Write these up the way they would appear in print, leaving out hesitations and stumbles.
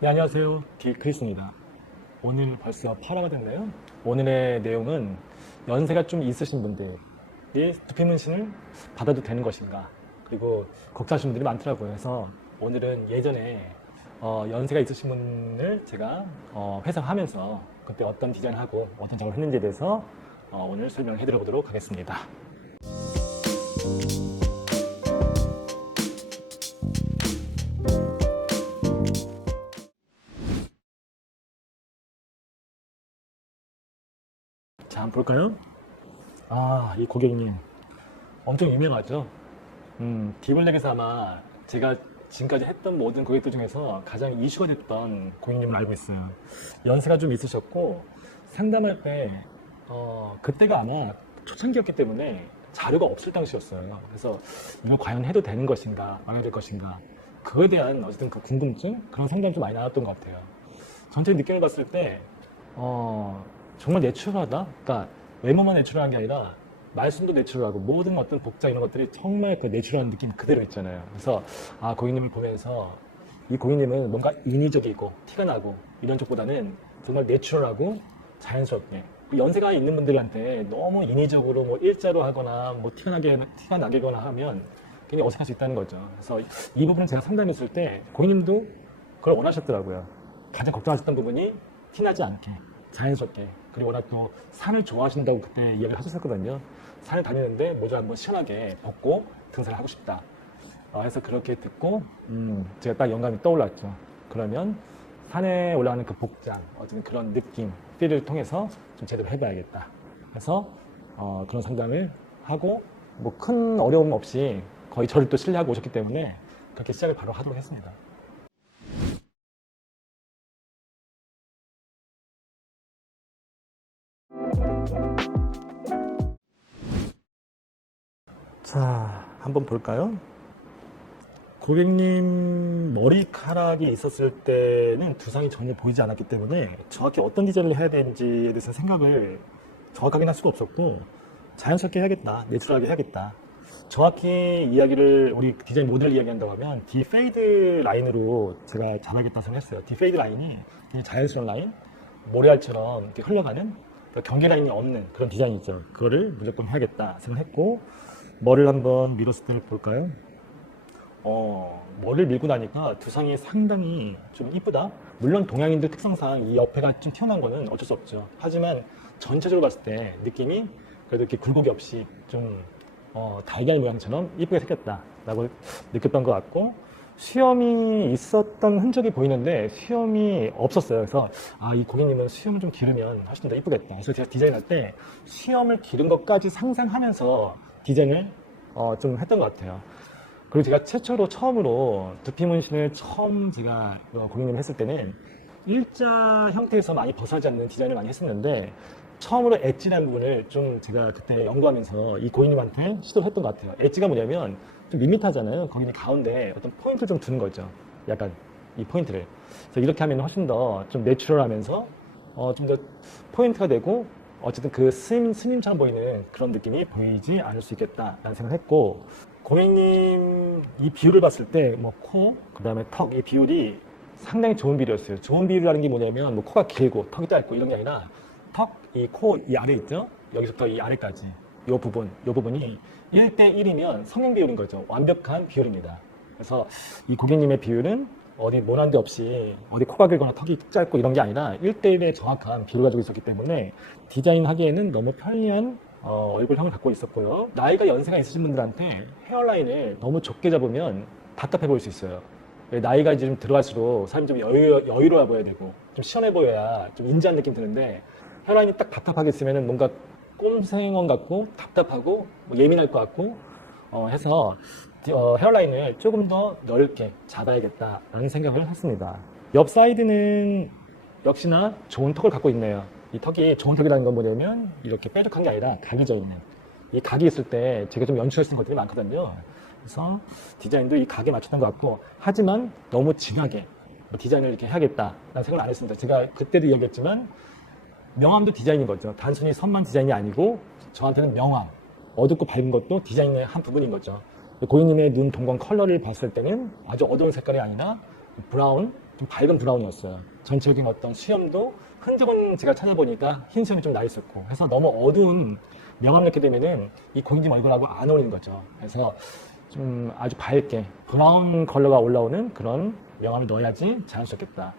네, 안녕하세요. 크리스입니다. 오늘 벌써 8화가 됐네요. 오늘의 내용은 연세가 좀 있으신 분들이 두피 문신을 받아도 되는 것인가, 그리고 걱정하시는 분들이 많더라고요. 그래서 오늘은 예전에 연세가 있으신 분을 제가 회상하면서 그때 어떤 디자인을 하고 어떤 작업을 했는지에 대해서 오늘 설명을 해드려 보도록 하겠습니다. 자, 한번 볼까요? 이 고객님 엄청 유명하죠? 디블랙에서 아마 제가 지금까지 했던 모든 고객들 중에서 가장 이슈가 됐던 고객님을 알고 있어요. 연세가 좀 있으셨고, 상담할 때, 그때가 아마 초창기였기 때문에 자료가 없을 당시였어요. 그래서 이걸 과연 해도 되는 것인가, 말아야 될 것인가, 그거에 대한 어쨌든 그 궁금증? 그런 상담이 좀 많이 나왔던 것 같아요. 전체 느낌을 봤을 때, 정말 내추럴하다? 그러니까 외모만 내추럴한 게 아니라 말씀도 내추럴하고 모든 어떤 복장 이런 것들이 정말 그 내추럴한 느낌 그대로 있잖아요. 그래서 고객님을 보면서 이 고객님은 뭔가 인위적이고 티가 나고 이런 쪽보다는 정말 내추럴하고 자연스럽게, 연세가 있는 분들한테 너무 인위적으로 뭐 일자로 하거나 뭐 티가 나거나 하면 굉장히 어색할 수 있다는 거죠. 그래서 이 부분은 제가 상담했을 때 고객님도 그걸 원하셨더라고요. 가장 걱정하셨던 부분이 티나지 않게 자연스럽게, 그리고 워낙 또 산을 좋아하신다고 그때 이야기를 하셨었거든요. 산을 다니는데 모자 한번 시원하게 벗고 등산을 하고 싶다. 해서 그렇게 듣고 제가 딱 영감이 떠올랐죠. 그러면 산에 올라가는 그 복장, 어쨌든 그런 느낌, 필을 통해서 좀 제대로 해봐야겠다. 그래서 그런 상담을 하고 뭐 큰 어려움 없이 거의 저를 또 신뢰하고 오셨기 때문에 그렇게 시작을 바로 하도록 했습니다. 자, 한번 볼까요? 고객님 머리카락이 있었을 때는 두상이 전혀 보이지 않았기 때문에 정확히 어떤 디자인을 해야 되는지에 대해서 생각을 정확하게 할 수가 없었고, 자연스럽게 해야겠다, 내추럴하게 해야겠다. 정확히 이야기를 우리 디자인 모델 이야기한다고 하면 디페이드 라인으로 제가 잡아야겠다 생각했어요. 디페이드 라인이 굉장히 자연스러운 라인, 모래알처럼 이렇게 흘러가는 경계 라인이 없는 그런 디자인이죠. 그거를 무조건 해야겠다 생각했고, 머리를 한번 밀었을 때 볼까요? 머리를 밀고 나니까 두상이 상당히 좀 이쁘다. 물론 동양인들 특성상 이 옆에가 좀 튀어나온 거는 어쩔 수 없죠. 하지만 전체적으로 봤을 때 느낌이 그래도 이렇게 굴곡이 없이 좀 달걀 모양처럼 이쁘게 생겼다라고 느꼈던 것 같고, 수염이 있었던 흔적이 보이는데 수염이 없었어요. 그래서 이 고객님은 수염을 좀 기르면 훨씬 더 이쁘겠다. 그래서 제가 디자인할 때 수염을 기른 것까지 상상하면서 디자인을 좀 했던 것 같아요. 그리고 제가 최초로 처음으로 두피 문신을 제가 고객님 했을 때는 일자 형태에서 많이 벗어나지 않는 디자인을 많이 했었는데, 처음으로 엣지라는 부분을 좀 제가 그때 연구하면서 이 고객님한테 시도를 했던 것 같아요. 엣지가 뭐냐면 좀 밋밋하잖아요. 거기는 가운데 어떤 포인트를 좀 두는 거죠. 약간 이 포인트를. 그래서 이렇게 하면 훨씬 더 좀 내추럴하면서 좀 더 포인트가 되고, 어쨌든 그 스님처럼 보이는 그런 느낌이 보이지 않을 수 있겠다라는 생각을 했고, 고객님 이 비율을 봤을 때 뭐 코, 그 다음에 턱, 이 비율이 상당히 좋은 비율이었어요. 좋은 비율이라는 게 뭐냐면 뭐 코가 길고 턱이 짧고 이런 게 아니라 턱, 이 코, 이 아래 있죠? 여기서부터 이 아래까지 이 부분이 1대1이면 성형 비율인 거죠. 완벽한 비율입니다. 그래서 이 고객님의 비율은 어디 모난데 없이 어디 코가 길거나 턱이 짧고 이런 게 아니라 1대1의 정확한 비율을 가지고 있었기 때문에 디자인하기에는 너무 편리한 얼굴형을 갖고 있었고요. 나이가 연세가 있으신 분들한테 헤어라인을 너무 좁게 잡으면 답답해 보일 수 있어요. 나이가 이제 좀 들어갈수록 사람이 좀 여유로워 보여야 되고 좀 시원해 보여야 좀 인지한 느낌 드는데, 헤어라인이 딱 답답하게 있으면 뭔가 꼼생원 같고 답답하고 뭐 예민할 것 같고 해서 헤어라인을 조금 더 넓게 잡아야겠다라는 생각을 했습니다. 옆 사이드는 역시나 좋은 턱을 갖고 있네요. 이 턱이 좋은 턱이라는 건 뭐냐면 이렇게 뾰족한 게 아니라 각이 져 있는, 이 각이 있을 때 제가 좀 연출할 수 있는 것들이 많거든요. 그래서 디자인도 이 각에 맞췄던 것 같고, 하지만 너무 진하게 디자인을 이렇게 해야겠다라는 생각을 안 했습니다. 제가 그때도 이야기했지만 명암도 디자인인 거죠. 단순히 선만 디자인이 아니고 저한테는 명암, 어둡고 밝은 것도 디자인의 한 부분인 거죠. 고객님의 눈 동공 컬러를 봤을 때는 아주 어두운 색깔이 아니라 브라운, 좀 밝은 브라운이었어요. 전체적인 어떤 수염도 흔적은 제가 찾아보니까 흰 수염이 좀 나 있었고 해서 너무 어두운 명암을 넣게 되면은 이 고객님 얼굴하고 안 어울리는 거죠. 그래서 좀 아주 밝게 브라운 컬러가 올라오는 그런 명암을 넣어야지 자연스럽겠다.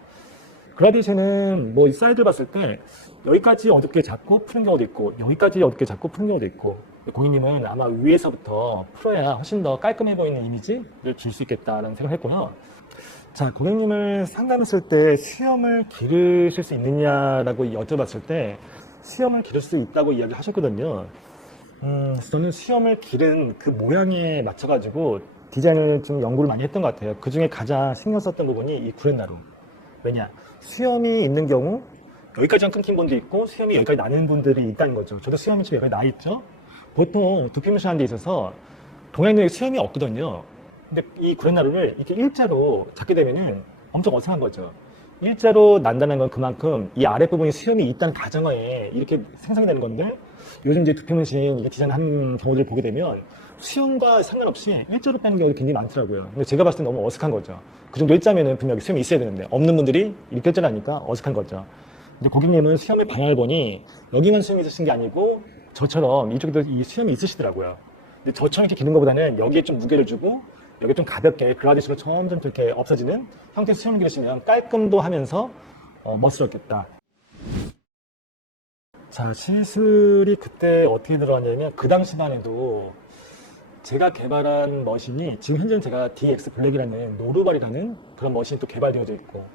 그라데이션은 뭐 이 사이드를 봤을 때 여기까지 어둡게 잡고 푸는 경우도 있고 여기까지 어둡게 잡고 푸는 경우도 있고 고객님은 아마 위에서부터 풀어야 훨씬 더 깔끔해 보이는 이미지를 줄 수 있겠다라는 생각을 했고요. 자, 고객님을 상담했을 때 수염을 기르실 수 있느냐라고 여쭤봤을 때 수염을 기를 수 있다고 이야기를 하셨거든요. 저는 수염을 기른 그 모양에 맞춰가지고 디자인을 좀 연구를 많이 했던 것 같아요. 그 중에 가장 신경 썼던 부분이 이 구렛나루. 왜냐? 수염이 있는 경우 여기까지만 끊긴 분도 있고 수염이 여기까지 나는 분들이 있다는 거죠. 저도 수염이 지금 여기까지 나 있죠. 보통 두피 문신하는 데 있어서 동양인에게 수염이 없거든요. 근데 이 구렛나루를 이렇게 일자로 잡게 되면은 엄청 어색한 거죠. 일자로 난다는 건 그만큼 이 아랫부분에 수염이 있다는 가정하에 이렇게 생성이 되는 건데 요즘 이제 두피 문신 이게 디자인한 경우들을 보게 되면 수염과 상관없이 일자로 빼는 경우가 굉장히 많더라고요. 근데 제가 봤을 때 너무 어색한 거죠. 그 정도 일자면은 분명히 수염이 있어야 되는데 없는 분들이 이렇게 일자로 하니까 어색한 거죠. 근데 고객님은 수염의 방향을 보니 여기만 수염이 있으신 게 아니고 저처럼 이쪽에도 이 수염이 있으시더라고요. 근데 저처럼 이렇게 기는 것보다는 여기에 좀 무게를 주고 여기 좀 가볍게 그라데이션으로 점점 이렇게 없어지는 형태의 수염을 기르시면 깔끔도 하면서 멋스럽겠다. 자, 시술이 그때 어떻게 들어갔냐면 그 당시만 해도 제가 개발한 머신이 지금 현재는 제가 DX 블랙이라는 노루발이라는 그런 머신이 또 개발되어져 있고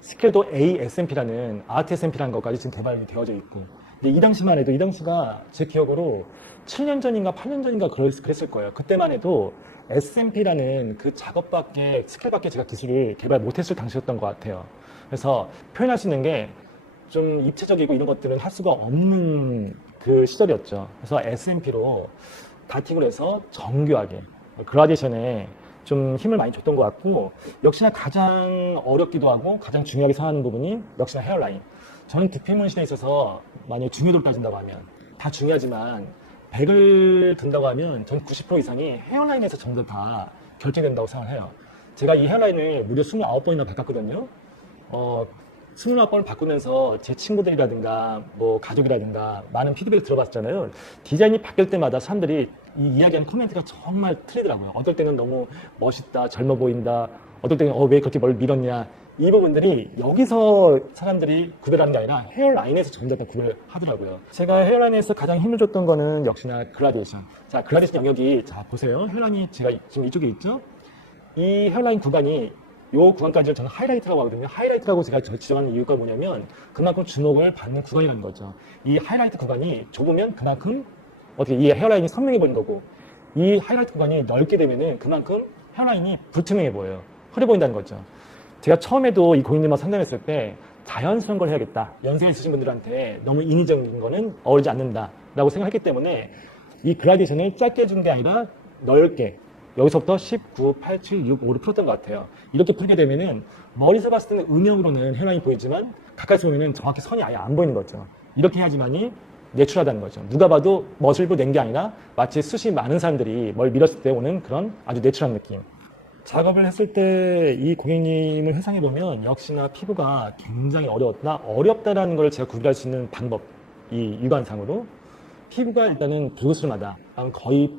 스케일도 ASMP라는 RTSMP라는 것까지 지금 개발이 되어져 있고 근데 이 당시만 해도 이 당시가 제 기억으로 7년 전인가 8년 전인가 그랬을 거예요. 그때만 해도 SMP라는 그 작업밖에 스케일밖에 제가 기술을 개발 못했을 당시였던 것 같아요. 그래서 표현할 수 있는 게 좀 입체적이고 이런 것들은 할 수가 없는 그 시절이었죠. 그래서 SMP로 다팅을 해서 정교하게 그라데이션에 좀 힘을 많이 줬던 것 같고 역시나 가장 어렵기도 하고 가장 중요하게 생각하는 부분이 역시나 헤어라인. 저는 두피 문신에 있어서 만약에 중요도를 따진다고 하면 다 중요하지만 100을 든다고 하면 전 90% 이상이 헤어라인에서 전부 다 결정된다고 생각을 해요. 제가 이 헤어라인을 무려 29번이나 바꿨거든요. 29번을 바꾸면서 제 친구들이라든가 뭐 가족이라든가 많은 피드백을 들어봤잖아요. 디자인이 바뀔 때마다 사람들이 이 이야기하는 코멘트가 정말 틀리더라고요. 어떨 때는 너무 멋있다, 젊어 보인다, 어떨 때는 왜 그렇게 뭘 밀었냐. 이 부분들이 여기서 사람들이 구별하는 게 아니라 헤어라인에서 전부 다 구별하더라고요. 제가 헤어라인에서 가장 힘을 줬던 거는 역시나 그라데이션. 자, 그라데이션 영역이 자 보세요. 헤어라인이 제가 지금 이쪽에 있죠. 이 헤어라인 구간이 요 구간까지를 저는 하이라이트라고 하거든요. 하이라이트라고 제가 지정하는 이유가 뭐냐면 그만큼 주목을 받는 구간이라는 거죠. 이 하이라이트 구간이 좁으면 그만큼 어떻게 이 헤어라인이 선명해 보이는 거고 이 하이라이트 구간이 넓게 되면은 그만큼 헤어라인이 불투명해 보여요. 흐려 보인다는 거죠. 제가 처음에도 이 고객님과 상담했을 때 자연스러운 걸 해야겠다. 연세가 있으신 분들한테 너무 인위적인 거는 어울리지 않는다라고 생각했기 때문에 이 그라데이션을 짧게 준 게 아니라 넓게 여기서부터 19, 8, 7, 6, 5를 풀었던 것 같아요. 이렇게 풀게 되면은 머리에서 봤을 때는 음영으로는 헤어라인이 보이지만 가까이서 보면은 정확히 선이 아예 안 보이는 거죠. 이렇게 해야지만이 내추럴하다는 거죠. 누가 봐도 멋을 낸 게 아니라 마치 숱이 많은 사람들이 뭘 밀었을 때 오는 그런 아주 내추럴한 느낌. 작업을 했을 때 이 고객님을 회상해 보면 역시나 피부가 굉장히 어렵다라는 걸 제가 구별할 수 있는 방법, 이 육안상으로 피부가 일단은 붉으스름하다. 거의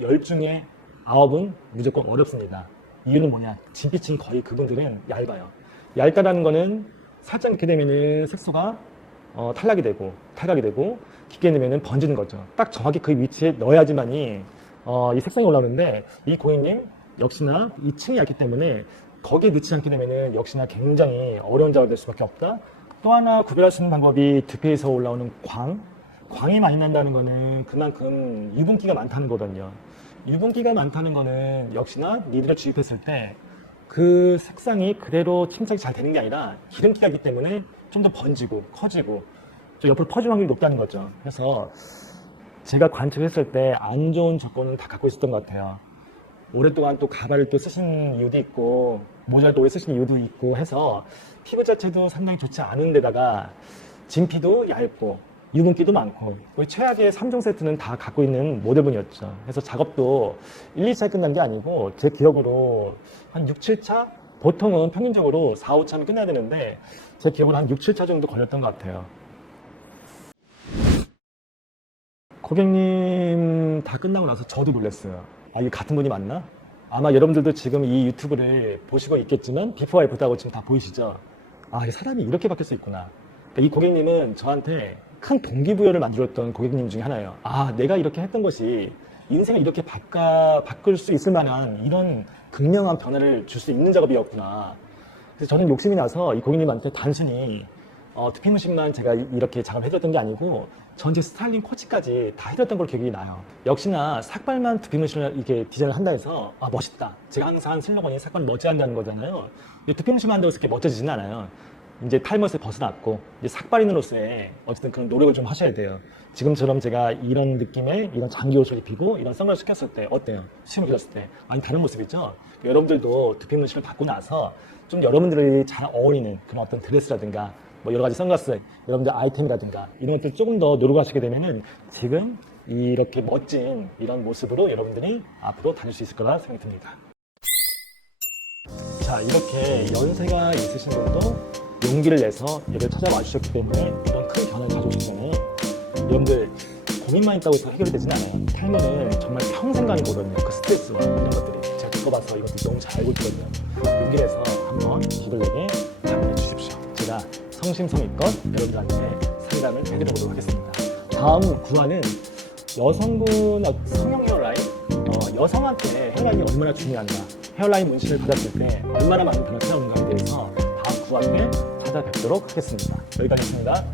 10중에 9은 무조건 어렵습니다. 이유는 뭐냐? 진피층 거의 그분들은 얇아요. 얇다라는 거는 살짝 이렇게 되면은 색소가 탈락이 되고 탈각이 되고 깊게 넣으면은 번지는 거죠. 딱 정확히 그 위치에 넣어야지만이 이 색상이 올라오는데 이 고객님 역시나 이 층이 얇기 때문에 거기에 넣지 않게 되면은 역시나 굉장히 어려운 작업이 될 수밖에 없다. 또 하나 구별할 수 있는 방법이 두피에서 올라오는 광이 많이 난다는 거는 그만큼 유분기가 많다는 거거든요. 유분기가 많다는 거는 역시나 니들을 주입했을 때 그 색상이 그대로 침착이 잘 되는 게 아니라 기름기가 있기 때문에 좀 더 번지고 커지고 좀 옆으로 퍼질 확률이 높다는 거죠. 그래서 제가 관측했을 때 안 좋은 조건은 다 갖고 있었던 것 같아요. 오랫동안 또 가발을 또 쓰신 이유도 있고 모자를 또 오래 쓰신 이유도 있고 해서 피부 자체도 상당히 좋지 않은 데다가 진피도 얇고 유분기도 많고 거의 최악의 3종 세트는 다 갖고 있는 모델분이었죠. 그래서 작업도 1, 2차에 끝난 게 아니고 제 기억으로 한 6, 7차 보통은 평균적으로 4, 5차면 끝나야 되는데 제 기억으로 한 6, 7차 정도 걸렸던 것 같아요. 고객님 다 끝나고 나서 저도 놀랐어요. 아, 이게 같은 분이 맞나? 아마 여러분들도 지금 이 유튜브를 보시고 있겠지만 비포 와이프다고 지금 다 보이시죠? 아, 이게 사람이 이렇게 바뀔 수 있구나. 그러니까 이 고객님은 저한테 큰 동기부여를 만들었던 고객님 중에 하나예요. 아, 내가 이렇게 했던 것이 인생을 이렇게 바꿀 수 있을 만한 이런 극명한 변화를 줄 수 있는 작업이었구나. 그래서 저는 욕심이 나서 이 고객님한테 단순히 두피문신만 제가 이렇게 작업을 해줬던 게 아니고 전체 스타일링 코치까지 다 해줬던 걸 기억이 나요. 역시나 삭발만 두피문신을 이렇게 디자인을 한다 해서 아, 멋있다. 제가 항상 슬로건이 삭발 멋져야 한다는 거잖아요. 두피문신만 한다고 해서 이렇게 멋져지지는 않아요. 이제 탈모에서 벗어났고 이제 삭발인으로서의 어쨌든 그런 노력을 좀 하셔야 돼요. 지금처럼 제가 이런 느낌의 이런 장기 옷을 입히고 이런 선글라스 꼈을 때 어때요? 시험을 꼈을 때 아니 다른 모습이죠? 여러분들도 두피 문신을 받고 나서 좀 여러분들이 잘 어울리는 그런 어떤 드레스라든가 뭐 여러 가지 선글라스, 여러분들 아이템이라든가 이런 것들 조금 더 노력하시게 되면은 지금 이렇게 멋진 이런 모습으로 여러분들이 앞으로 다닐 수 있을 거라 생각이 듭니다. 자, 이렇게 연세가 있으신 분도 용기를 내서 여기를 찾아와 주셨기 때문에 이런 큰 변화를 가져오셨잖아요. 여러분들 고민만 있다고 해서 해결이 되진 않아요. 탈모는 정말 평생 가는 거거든요. 그 스트레스와 이런 것들이 제가 겪어봐서 이것들 너무 잘 알고 있거든요. 용기 내서 한번 기를 내게 참여해 주십시오. 제가 성심성의껏 여러분들한테 상담을 해드려보도록 하겠습니다. 다음 구화는 여성분 성형 헤어라인, 여성한테 헤어라인이 얼마나 중요한가, 헤어라인 문신을 받았을 때 얼마나 많은 변화가 찾아오는가에 대해서 다음 구화 때 찾아뵙도록 하겠습니다. 여기까지 있습니다.